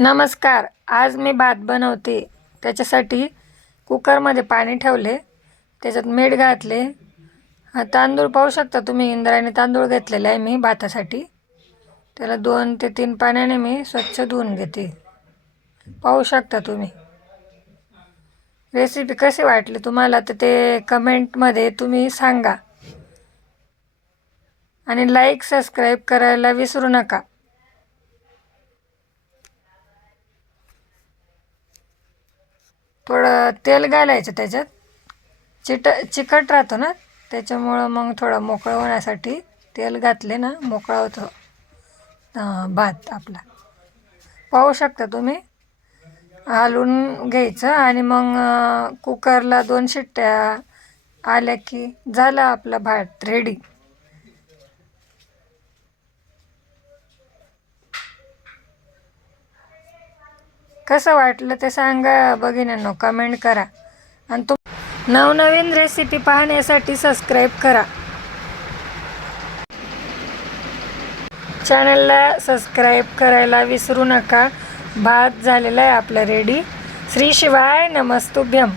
नमस्कार. आज मी भात बनवते. त्याच्यासाठी कुकरमध्ये पाणी ठेवले, त्याच्यात मीठ घातले. तांदूळ पाहू शकता तुम्ही, इंद्रायणी तांदूळ घेतलेला आहे मी भातासाठी. त्याला 2 ते 3 पाण्याने मी स्वच्छ धुवून घेते. पाहू शकता तुम्ही. रेसिपी कशी वाटली तुम्हाला तर ते कमेंटमध्ये तुम्ही सांगा आणि लाईक सबस्क्राईब करायला विसरू नका. थोडं तेल घालायचं त्याच्यात. चिकट राहतो ना, त्याच्यामुळं मग थोडं मोकळं होण्यासाठी तेल घातले ना मोकळा होतो भात आपला. पाहू शकता तुम्ही. हलवून घ्यायचं आणि मग कुकरला 2 शिट्ट्या आल्या की झाला आपला भात रेडी. कसं वाटलं ते सांगा भगिनींनो, कमेंट करा. आणि नवनवीन रेसिपी पाहण्यासाठी सबस्क्राईब करा. चॅनलला सबस्क्राईब करायला विसरू नका. भात झालेला आहे आपला रेडी. श्री शिवाय नमस्तुभ्यम.